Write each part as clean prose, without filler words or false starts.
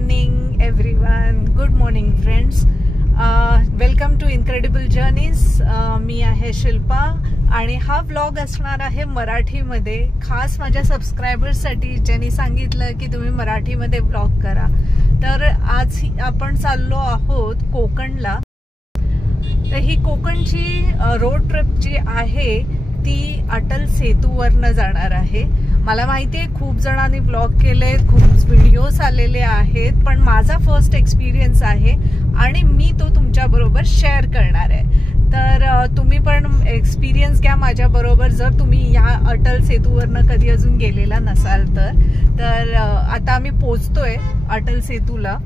Morning everyone, good morning friends. Welcome to incredible journeys. मी आहे शिल्पा आणि हा व्लॉग असणार आहे मराठीमध्ये, खास माझ्या सबस्क्रायबर्ससाठी ज्यांनी सांगितलं की तुम्ही मराठीमध्ये व्लॉग करा. तर आज आपण चाललो आहोत कोकणला. तर ही कोकणची रोड ट्रिप जी आहे ती अटल सेतूवरनं जाणार आहे. मला माहिती आहे खूप जणांनी व्लॉग केले, खूप व्हिडिओज आलेले आहेत, पण माझा फर्स्ट एक्सपिरियन्स आहे आणि मी तो तुमच्याबरोबर शेअर करणार आहे. तर तुम्ही पण एक्सपिरियन्स घ्या माझ्याबरोबर जर तुम्ही ह्या अटल सेतूवरनं कधी अजून गेलेला नसाल तर. आता आम्ही पोचतोय अटल सेतूला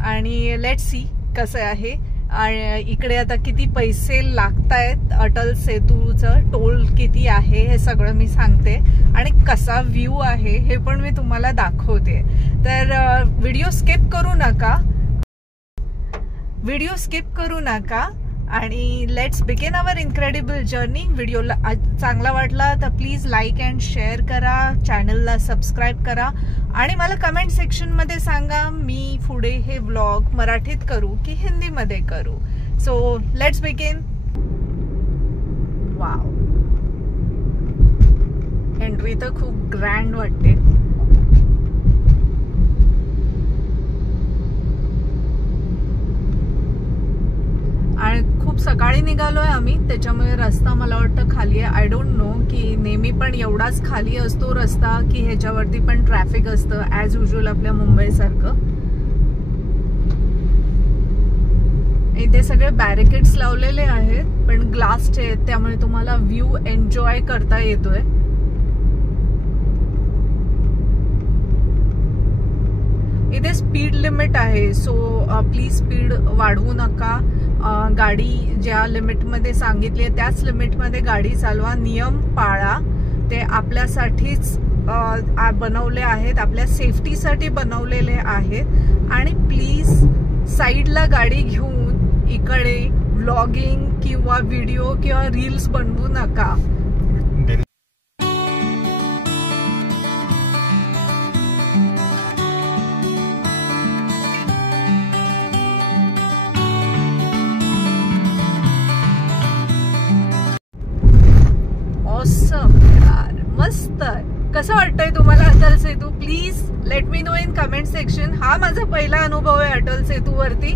आणि लेट्स सी कसं आहे. आणि इकडे आता किती पैसे लागतायत, अटल सेतूचं टोल किती आहे हे सगळं मी सांगते आणि कसा व्ह्यू आहे हे पण मी तुम्हाला दाखवते. तर व्हिडिओ स्किप करू नका आणि let's begin our incredible journey. व्हिडिओला चांगला वाटला तर प्लीज लाईक अँड शेअर करा, चॅनलला सबस्क्राईब करा आणि मला कमेंट सेक्शनमध्ये सांगा मी पुढे हे व्लॉग मराठीत करू की हिंदीमध्ये करू. So let's begin. Wow, entry तर खूप ग्रँड वाटते. आणि खूप सकाळी निघालोय आम्ही, त्याच्यामुळे रस्ता मला वाटतं खाली आहे. आय डोंट नो की नेहमी पण एवढाच खाली असतो रस्ता की ह्याच्यावरती पण ट्रॅफिक असतं ॲज युजल आपल्या मुंबई सारखं. इथे सगळे बॅरिकेड्स लावलेले आहेत पण ग्लासचे आहेत, त्यामुळे तुम्हाला व्ह्यू एन्जॉय करता येतोय. इथे स्पीड लिमिट आहे, सो प्लीज स्पीड वाढवू नका. गाडी ज्या लिमिटमध्ये सांगितली आहे त्याच लिमिटमध्ये गाडी चालवा. नियम पाळा, ते आपल्यासाठीच बनवले आहेत, आपल्या सेफ्टीसाठी बनवलेले आहेत. आणि प्लीज साईडला गाडी घेऊन इकडे व्लॉगिंग किंवा व्हिडिओ किंवा रील्स बनवू नका. मस्त. कसं वाटतंय तुम्हाला Atal Setu? Please let me know in comment section. हा माझा पहिला अनुभव आहे अटल सेतूवरती.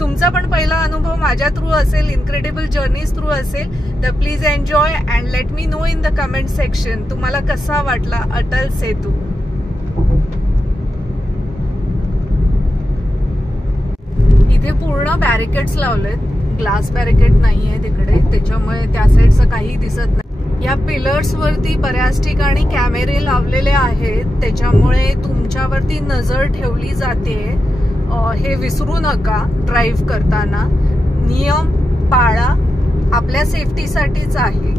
तुमचा पण पहिला अनुभव माझ्या थ्रू असेल, इनक्रेडिबल जर्नीज थ्रू असेल, तर please enjoy and let me know in the comment section तुम्हाला कसा वाटला अटल सेतू. इथे पूर्ण बॅरिकेड्स लावलेत, ग्लास बॅरिकेड नाहीये तिकडे, त्याच्यामुळे त्या साईडचं काही दिसत नाही. या पिलर्स वरती बऱ्याच ठिकाणी कॅमेरे लावलेले आहेत, त्याच्यामुळे तुमच्यावरती नजर ठेवली जाते. हे विसरू नका ड्राईव्ह करताना. नियम पाळा, आपल्या सेफ्टीसाठीच आहे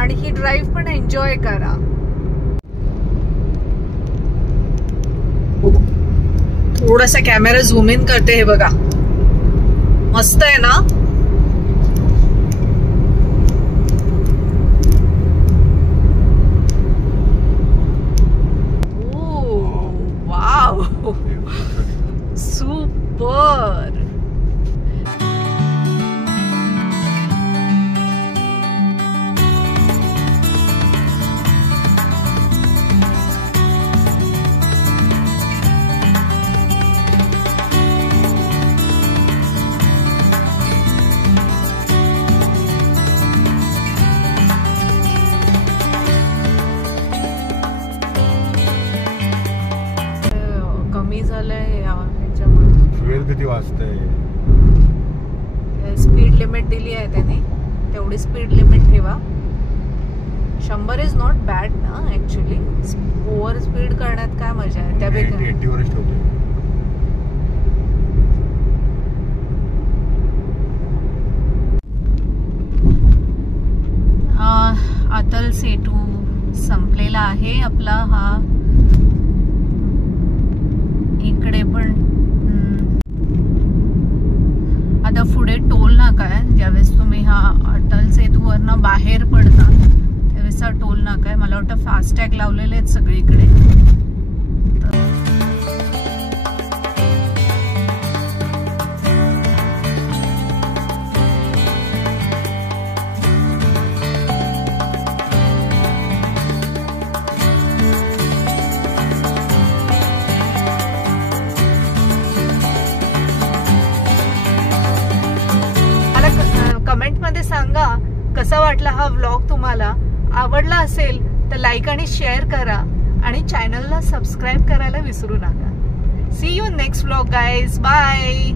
आणि ही ड्राईव्ह पण एन्जॉय करा. थोडासा कॅमेरा झूम इन करते, हे बघा मस्त आहे ना. सुपर. कमी झालंय किती वाजतंय. स्पीड लिमिट दिली आहे त्याने, तेवढी स्पीड लिमिट ठेवा. 100 इज नॉट बॅड ना ऍक्च्युली. ओव्हर स्पीड करण्यात काय मजा आहे, त्यापेक्षा 80 वरच ठेवतो. अटल सेतू संपलेला आहे आपला हा. इकडे पण आता पुढे टोल नाका आहे. ज्यावेळेस तुम्ही हा अटल सेतूवरनं बाहेर पडता त्यावेळेस हा टोल नाका आहे. मला वाटतं फास्टॅग लावलेले आहेत सगळीकडे. कमेंटमध्ये सांगा कसा वाटला हा व्लॉग. तुम्हाला आवडला असेल तर लाईक आणि शेअर करा आणि चॅनलला सबस्क्राईब करायला विसरू नका. See you next vlog guys. Bye.